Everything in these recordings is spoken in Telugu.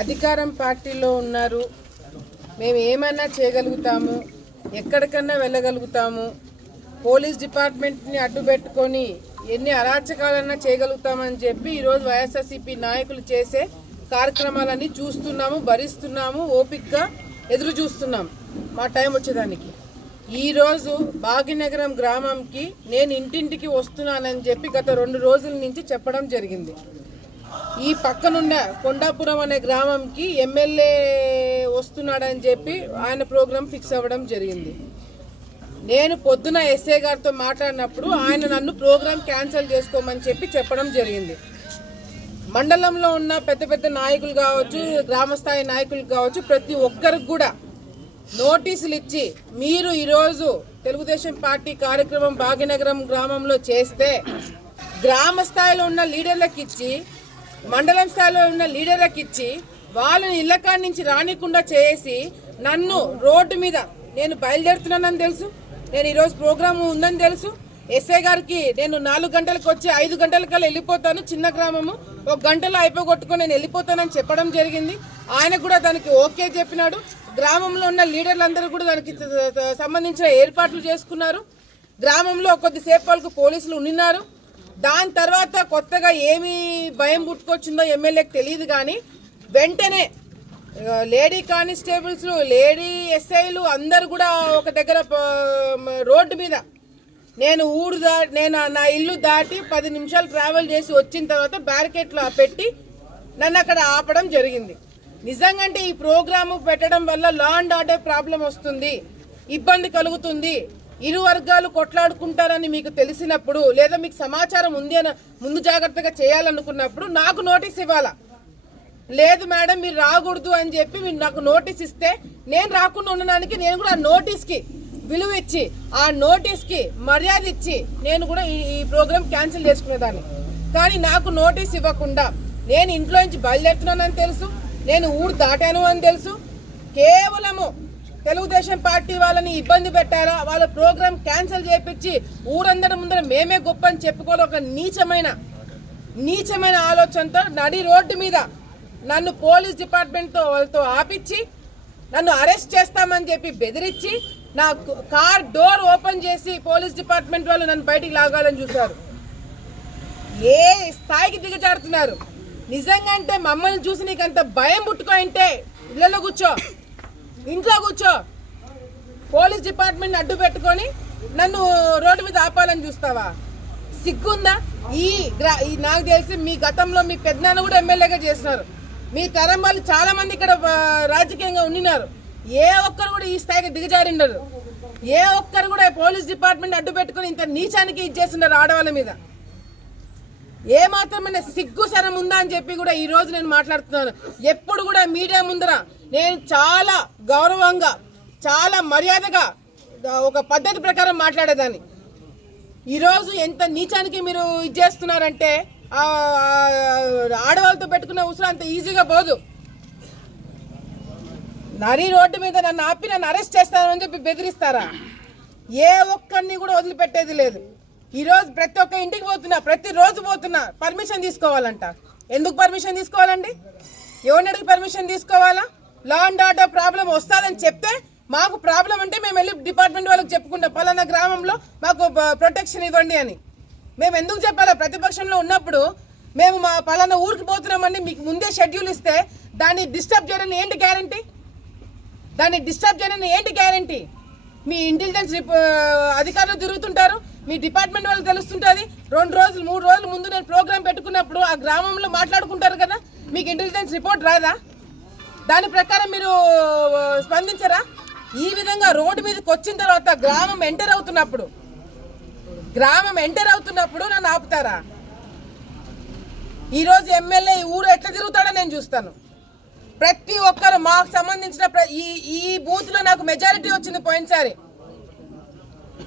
అధికారం పార్టీలో ఉన్నారు, మేము ఏమైనా చేయగలుగుతాము, ఎక్కడికన్నా వెళ్ళగలుగుతాము, పోలీస్ డిపార్ట్మెంట్ని అడ్డుపెట్టుకొని ఎన్ని అరాచకాలన్నా చేయగలుగుతామని చెప్పి ఈరోజు వైఎస్ఆర్సీపీ నాయకులు చేసే కార్యక్రమాలన్నీ చూస్తున్నాము, భరిస్తున్నాము, ఓపికగా ఎదురు చూస్తున్నాం మా టైం వచ్చేదానికి. ఈరోజు భాగ్యనగరం గ్రామంకి నేను ఇంటింటికి వస్తున్నానని చెప్పి గత 2 రోజుల నుంచి చెప్పడం జరిగింది. ఈ పక్కనున్న కొండాపురం అనే గ్రామంకి ఎమ్మెల్యే వస్తున్నాడని చెప్పి ఆయన ప్రోగ్రాం ఫిక్స్ అవ్వడం జరిగింది. నేను పొద్దున ఎస్ఐ గారితో మాట్లాడినప్పుడు ఆయన నన్ను ప్రోగ్రాం క్యాన్సిల్ చేసుకోమని చెప్పి చెప్పడం జరిగింది. మండలంలో ఉన్న పెద్ద పెద్ద నాయకులు కావచ్చు, గ్రామస్థాయి నాయకులు కావచ్చు, ప్రతి ఒక్కరికి కూడా నోటీసులు ఇచ్చి మీరు ఈరోజు తెలుగుదేశం పార్టీ కార్యక్రమం భాగ్యనగరం గ్రామంలో చేస్తే గ్రామ స్థాయిలో ఉన్న లీడర్లకు ఇచ్చి, మండలం స్థాయిలో ఉన్న లీడర్లకు ఇచ్చి వాళ్ళని ఇళ్ళకాడి నుంచి రానికుండా చేసి నన్ను రోడ్డు మీద నేను బయలుదేరుతున్నానని తెలుసు, నేను ఈరోజు ప్రోగ్రాము ఉందని తెలుసు. ఎస్ఐ గారికి నేను 4 గంటలకు వచ్చి 5 గంటలకల్లా వెళ్ళిపోతాను, చిన్న గ్రామము 1 గంటలో అయిపోగొట్టుకొని నేను వెళ్ళిపోతానని చెప్పడం జరిగింది. ఆయన కూడా దానికి ఓకే చెప్పినాడు. గ్రామంలో ఉన్న లీడర్లందరూ కూడా దానికి సంబంధించిన ఏర్పాట్లు చేసుకున్నారు. గ్రామంలో కొద్దిసేపు వాళ్ళకు పోలీసులు ఉన్నారు. దాని తర్వాత కొత్తగా ఏమి భయం పుట్టుకొచ్చిందో ఎమ్మెల్యేకి తెలియదు, కానీ వెంటనే లేడీ కానిస్టేబుల్స్, లేడీ ఎస్ఐలు అందరు కూడా ఒక దగ్గర రోడ్డు మీద నేను నా ఇల్లు దాటి 10 నిమిషాలు ట్రావెల్ చేసి వచ్చిన తర్వాత బ్యారికేడ్లో పెట్టి నన్ను అక్కడ ఆపడం జరిగింది. నిజంగా ఈ ప్రోగ్రాము పెట్టడం వల్ల లా అండ్ ఆర్డర్ ప్రాబ్లం వస్తుంది, ఇబ్బంది కలుగుతుంది, ఇరు వర్గాలు కొట్లాడుకుంటారని మీకు తెలిసినప్పుడు, లేదా మీకు సమాచారం ఉంది అని ముందు జాగ్రత్తగా చేయాలనుకున్నప్పుడు నాకు నోటీస్ ఇవ్వాలా. లేదు మేడం మీరు రాకూడదు అని చెప్పి మీరు నాకు నోటీస్ ఇస్తే నేను రాకుండా ఉండడానికి నేను కూడా ఆ నోటీస్కి విలువ ఇచ్చి, ఆ నోటీస్కి మర్యాద ఇచ్చి నేను కూడా ఈ ప్రోగ్రామ్ క్యాన్సిల్ చేసుకునేదాన్ని. కానీ నాకు నోటీస్ ఇవ్వకుండా నేను ఇంట్లో నుంచి బయలుదేరుతున్నానని తెలుసు, నేను ఊరు దాటాను అని తెలుసు, కేవలము తెలుగుదేశం పార్టీ వాళ్ళని ఇబ్బంది పెట్టారా, వాళ్ళ ప్రోగ్రామ్ క్యాన్సిల్ చేయించి ఊరందరి ముందర మేమే గొప్ప అని చెప్పుకోవాలి ఒక నీచమైన ఆలోచనతో నడి రోడ్డు మీద నన్ను పోలీస్ డిపార్ట్మెంట్తో వాళ్ళతో ఆపిచ్చి నన్ను అరెస్ట్ చేస్తామని చెప్పి బెదిరించి నా కార్ డోర్ ఓపెన్ చేసి పోలీస్ డిపార్ట్మెంట్ వాళ్ళు నన్ను బయటికి లాగాలని చూశారు. ఏ స్థాయికి దిగజారుతున్నారు. నిజంగా అంటే మమ్మల్ని చూసి నీకు అంత భయం పుట్టుకోయింటే ఇళ్ళలో కూర్చో, ఇంట్లో కూర్చో. పోలీస్ డిపార్ట్మెంట్ అడ్డు పెట్టుకొని నన్ను రోడ్డు మీద ఆపాలని చూస్తావా? సిగ్గుందా? నాకు తెలిసి మీ గతంలో మీ పెద్దనాన్న కూడా ఎమ్మెల్యేగా చేసినారు, మీ తరం వాళ్ళు చాలా మంది ఇక్కడ రాజకీయంగా ఉండినారు. ఏ ఒక్కరు కూడా ఈ స్థాయికి దిగజారిండరు. ఏ ఒక్కరు కూడా పోలీస్ డిపార్ట్మెంట్ అడ్డు పెట్టుకుని ఇంత నీచానికి ఇచ్చేస్తున్నారు ఆడవాళ్ళ మీద. ఏ మాత్రమైనా సిగ్గు శరం ఉందా అని చెప్పి కూడా ఈ రోజు నేను మాట్లాడుతున్నాను. ఎప్పుడు కూడా మీడియా ముందర నేను చాలా గౌరవంగా, చాలా మర్యాదగా, ఒక పద్ధతి ప్రకారం మాట్లాడేదాన్ని. ఈరోజు ఎంత నీచానికి మీరు ఇచ్చేస్తున్నారంటే ఆడవాళ్ళతో పెట్టుకున్న ఉసురు అంత ఈజీగా పోదు. నరి రోడ్డు మీద నన్ను ఆపి నన్ను అరెస్ట్ చేస్తానని చెప్పి బెదిరిస్తారా? ఏ ఒక్కరిని కూడా వదిలిపెట్టేది లేదు. ఈరోజు ప్రతి ఒక్క ఇంటికి పోతున్నా, ప్రతిరోజు పోతున్నా, పర్మిషన్ తీసుకోవాలంట. ఎందుకు పర్మిషన్ తీసుకోవాలండి? ఎవరిని అడిగి పర్మిషన్ తీసుకోవాలా? లా అండ్ ఆర్డర్ ప్రాబ్లం వస్తుందని చెప్తే మాకు ప్రాబ్లం అంటే మేము వెళ్ళి డిపార్ట్మెంట్ వాళ్ళకి చెప్పుకుంటాం, పలానా గ్రామంలో మాకు ప్రొటెక్షన్ ఇవ్వండి అని. మేము ఎందుకు చెప్పాలా? ప్రతిపక్షంలో ఉన్నప్పుడు మేము మా పలానా ఊరికి పోతున్నామని మీకు ముందే షెడ్యూల్ ఇస్తే దాన్ని డిస్టర్బ్ చేయడానికి ఏంటి గ్యారంటీ? మీ ఇంటెలిజెన్స్ అధికారులు తిరుగుతుంటారు, మీ డిపార్ట్మెంట్ వాళ్ళు తెలుస్తుంటుంది. 2 రోజులు 3 రోజుల ముందు నేను ప్రోగ్రామ్ పెట్టుకున్నప్పుడు ఆ గ్రామంలో మాట్లాడుకుంటారు కదా, మీకు ఇంటెలిజెన్స్ రిపోర్ట్ రాదా? దాని ప్రకారం మీరు స్పందించరా? ఈ విధంగా రోడ్డు మీదకి వచ్చిన తర్వాత గ్రామం ఎంటర్ అవుతున్నప్పుడు నన్ను ఆపుతారా? ఈరోజు ఎమ్మెల్యే ఈ ఊరు ఎట్లా తిరుగుతాడో నేను చూస్తాను. ప్రతి ఒక్కరు మాకు సంబంధించిన ఈ బూత్ లో నాకు మెజారిటీ వచ్చింది పోయినసారి.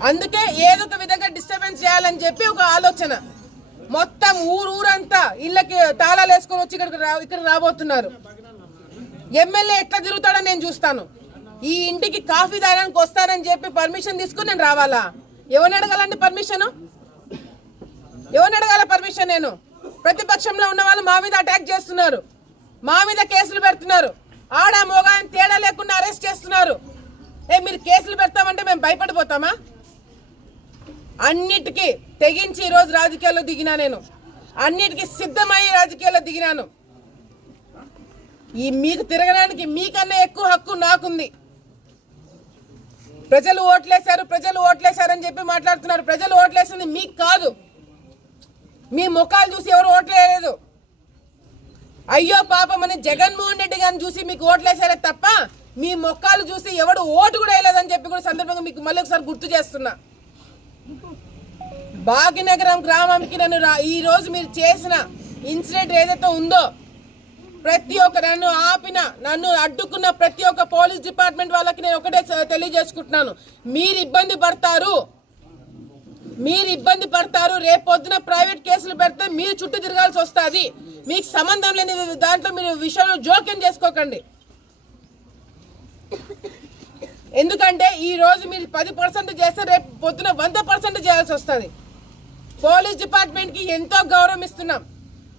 అందుకే ఏదో ఒక విధంగా డిస్టర్బెన్స్ చేయాలని చెప్పి ఒక ఆలోచన. మొత్తం ఊరంతా ఇళ్ళకి తాళాలు వేసుకొని వచ్చి ఇక్కడ రాబోతున్నారు. ఎమ్మెల్యే ఎట్లా తిరుగుతాడో నేను చూస్తాను. ఈ ఇంటికి కాఫీ తాగడానికి వస్తానని చెప్పి పర్మిషన్ తీసుకుని నేను రావాలా? ఎవరిని అడగాలండి పర్మిషన్? నేను ప్రతిపక్షంలో ఉన్న వాళ్ళు మా మీద అటాక్ చేస్తున్నారు. మా మీద కేసులు పెడుతున్నారు. ఆడ మోగాని తేడా లేకుండా అరెస్ట్ చేస్తున్నారు. మీరు కేసులు పెడతామంటే మేము భయపడిపోతామా? అన్నిటికీ తెగించి ఈరోజు రాజకీయాల్లో దిగినా, నేను అన్నిటికీ సిద్ధమయ్యి రాజకీయాల్లో దిగినాను. మీకు తిరగడానికి మీకన్నా ఎక్కువ హక్కు నాకుంది. ప్రజలు ఓట్లేశారని చెప్పి మాట్లాడుతున్నారు. ప్రజలు ఓట్లేసింది మీకు కాదు. మీ ముఖాలు చూసి ఎవరు ఓట్లేయలేదు. అయ్యో పాపమని జగన్మోహన్ రెడ్డి గారిని చూసి మీకు ఓట్లేశారే తప్ప మీ ముఖాలు చూసి ఎవడు ఓటు కూడా వేయలేదని చెప్పి కూడా సందర్భంగా మీకు మళ్ళీ ఒకసారి గుర్తు చేస్తున్నా. భాగ్యనగరం గ్రామంకి ఈ రోజు మీరు చేసిన ఇన్సిడెంట్ ఏదైతే ఉందో, ప్రతి ఒక్క నన్ను అడ్డుకున్న ప్రతి ఒక్క పోలీస్ డిపార్ట్మెంట్ వాళ్ళకి నేను ఒకటే తెలియజేసుకుంటున్నాను. మీరు ఇబ్బంది పడతారు. రేపు పొద్దున ప్రైవేట్ కేసులు పెడితే మీరు చుట్టూ తిరగాల్సి వస్తుంది. మీకు సంబంధం లేని దాంట్లో మీరు విషయంలో జోక్యం చేసుకోకండి. ఎందుకంటే ఈ రోజు మీరు 10% చేస్తే రేపు పొద్దున 100% చేయాల్సి వస్తుంది. పోలీస్ డిపార్ట్మెంట్ కి ఎంతో గౌరవం ఇస్తున్నాం.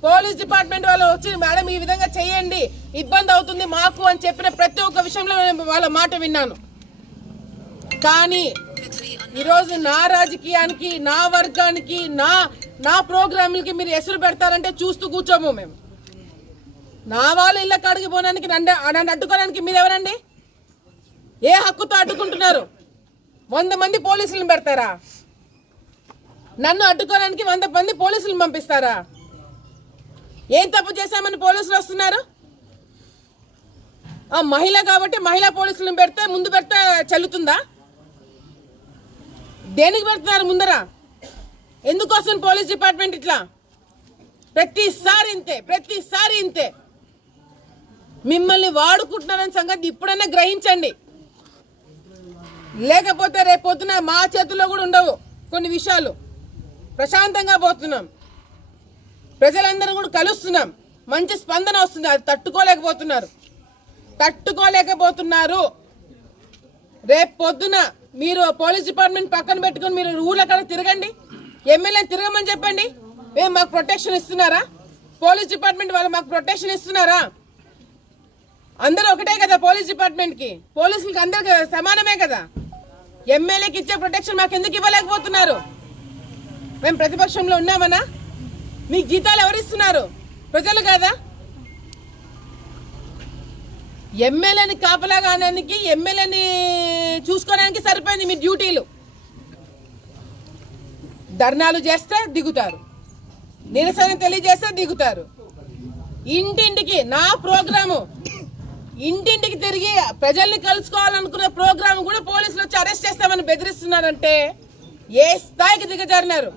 పోలీస్ డిపార్ట్మెంట్ వాళ్ళు వచ్చి మేడం ఈ విధంగా చేయండి, ఇబ్బంది అవుతుంది మాకు అని చెప్పిన ప్రతి ఒక్క విషయంలో వాళ్ళ మాట విన్నాను. కానీ ఈరోజు నా రాజకీయానికి, నా వర్గానికి, నా ప్రోగ్రాములకి మీరు ఎసురు పెడతారంటే చూస్తూ కూర్చోము. మేము నా వాళ్ళ ఇళ్ళ కాడికి పోవడానికి నన్ను అడ్డుకోవడానికి మీరు ఎవరండి? ఏ హక్కుతో అడ్డుకుంటున్నారు? 100 మంది పోలీసులను పెడతారా? నన్ను అడ్డుకోవడానికి 100 మంది పోలీసులను పంపిస్తారా? ఏం తప్పు చేశామని పోలీసులు వస్తున్నారు? మహిళ కాబట్టి మహిళా పోలీసులను ముందు పెడితే చెల్లుతుందా? దేనికి పెడుతున్నారు ముందర? ఎందుకోసం పోలీస్ డిపార్ట్మెంట్ ఇట్లా? ప్రతిసారి ఇంతే. మిమ్మల్ని వాడుకుంటున్నారని సంగతి ఇప్పుడైనా గ్రహించండి. లేకపోతే రేపొద్దున మా చేతుల్లో కూడా ఉండవు కొన్ని విషయాలు. ప్రశాంతంగా పోతున్నాం, ప్రజలందరూ కూడా కలుస్తున్నాం, మంచి స్పందన వస్తుంది. అది తట్టుకోలేకపోతున్నారు. రేపు పొద్దున మీరు పోలీస్ డిపార్ట్మెంట్ పక్కన పెట్టుకుని మీరు ఊళ్ళో అక్కడ తిరగండి, ఎమ్మెల్యేని తిరగమని చెప్పండి. మాకు ప్రొటెక్షన్ ఇస్తున్నారా? పోలీస్ డిపార్ట్మెంట్ వాళ్ళు మాకు ప్రొటెక్షన్ ఇస్తున్నారా? అందరూ ఒకటే కదా పోలీస్ డిపార్ట్మెంట్కి, పోలీసులకి అందరికి సమానమే కదా. ఎమ్మెల్యేకి ఇచ్చే ప్రొటెక్షన్ మాకు ఎందుకు ఇవ్వలేకపోతున్నారు? మేము ప్రతిపక్షంలో ఉన్నామన్నా? మీకు జీతాలు ఎవరు ఇస్తున్నారు? ప్రజలు కదా. ఎమ్మెల్యేని కాపలా కాడానికి, ఎమ్మెల్యేని చూసుకోవడానికి సరిపోయింది మీ డ్యూటీలు. ధర్నాలు చేస్తే దిగుతారు, నిరసన తెలియజేస్తే దిగుతారు. ఇంటింటికి నా ప్రోగ్రాము, ఇంటింటికి తిరిగి ప్రజల్ని కలుసుకోవాలనుకున్న ప్రోగ్రామ్ కూడా పోలీసులు వచ్చి అరెస్ట్ చేస్తామని బెదిరిస్తున్నారంటే ఏ స్థాయికి దిగజారినారు?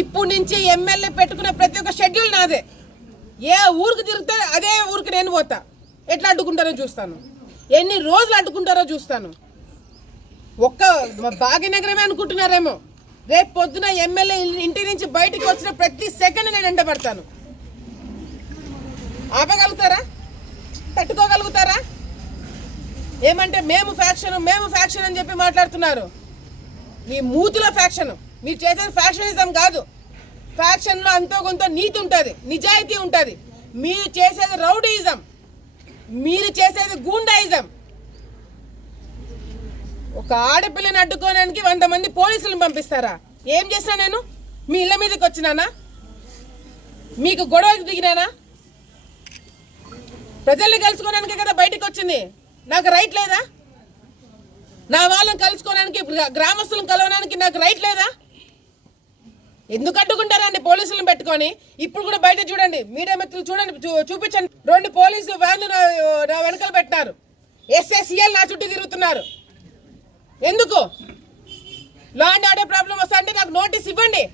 ఇప్పుడు నుంచి ఎమ్మెల్యే పెట్టుకున్న ప్రతి ఒక్క షెడ్యూల్ నాదే. ఏ ఊరికి తిరిగితే అదే ఊరికి నేను పోతా. ఎట్లా అడ్డుకుంటారో చూస్తాను, ఎన్ని రోజులు అడ్డుకుంటారో చూస్తాను. ఒక్క భాగ్యనగరమే అనుకుంటున్నారేమో. రేపు పొద్దున ఎమ్మెల్యే ఇంటి నుంచి బయటికి వచ్చిన ప్రతి సెకండ్ నేను వెంటబడతాను. ఆపగలుగుతారా? తట్టుకోగలుగుతారా? ఏమంటే మేము ఫ్యాక్షన్ అని చెప్పి మాట్లాడుతున్నారు. మీ మూతిలో ఫ్యాక్షన్. మీరు చేసేది ఫ్యాక్షనిజం కాదు. ఫ్యాక్షన్లో అంతో కొంత నీతి ఉంటుంది, నిజాయితీ ఉంటుంది. మీరు చేసేది రౌడీయిజం, మీరు చేసేది గూండాయిజం. ఒక ఆడపిల్లని అడ్డుకోవడానికి 100 మంది పోలీసులను పంపిస్తారా? ఏం చేసినా నేను? మీ ఇళ్ళ మీదకి వచ్చినానా? మీకు గొడవకి దిగినానా? ప్రజల్ని కలుసుకోవడానికే కదా బయటకు వచ్చింది. నాకు రైట్ లేదా? నా వాళ్ళని కలుసుకోవడానికి, గ్రామస్తులను కలవడానికి నాకు రైట్ లేదా? ఎందుకు అడ్డుకుంటారండి పోలీసులను పెట్టుకొని? ఇప్పుడు కూడా బయట చూడండి, మీడియా మిత్రులు చూడండి, చూపించండి. 2 పోలీసు వ్యాన్లు నా వెనకాల పెట్టినారు. SSCL నా చుట్టూ తిరుగుతున్నారు. ఎందుకు? లా అండ్ ఆర్డర్ ప్రాబ్లం వస్తా అంటే నాకు నోటీస్ ఇవ్వండి.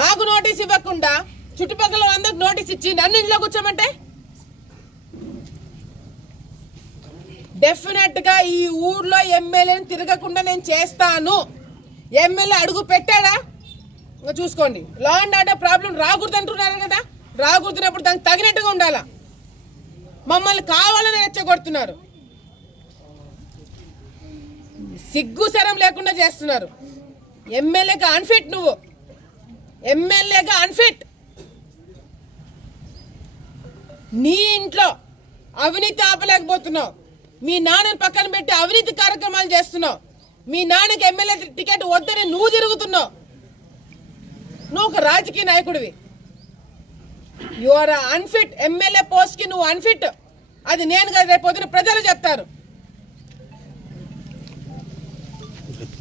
నాకు నోటీస్ ఇవ్వకుండా చుట్టుపక్కల అందరికి నోటీస్ ఇచ్చి నన్ను ఇంట్లో కూర్చోమంటే డెఫినెట్ గా ఈ ఊర్లో ఎమ్మెల్యేని తిరగకుండా నేను చేస్తాను. ఎమ్మెల్యే అడుగు పెట్టాడా చూసుకోండి. లా అండ్ ఆర్డర్ ప్రాబ్లం రాకూడదు అంటున్నారు కదా, రాకూడదున్నప్పుడు దానికి తగినట్టుగా ఉండాలా. మమ్మల్ని కావాలని రెచ్చగొడుతున్నారు, సిగ్గు శరం లేకుండా చేస్తున్నారు. ఎమ్మెల్యేగా అన్ఫిట్, నువ్వు ఎమ్మెల్యేగా అన్ఫిట్. నీ ఇంట్లో అవినీతి ఆపలేకపోతున్నావు, మీ నాన్నని పక్కన పెట్టి అవినీతి కార్యక్రమాలు చేస్తున్నావు, మీ నాన్నకి ఎమ్మెల్యే టికెట్ వద్దని నువ్వు తిరుగుతున్నావు. నువ్వు ఒక రాజకీయ నాయకుడివి. You are unfit. MLA post కి నువ్వు అన్ఫిట్. అది నేను కదా రేపు పొద్దున ప్రజలు చెప్తారు.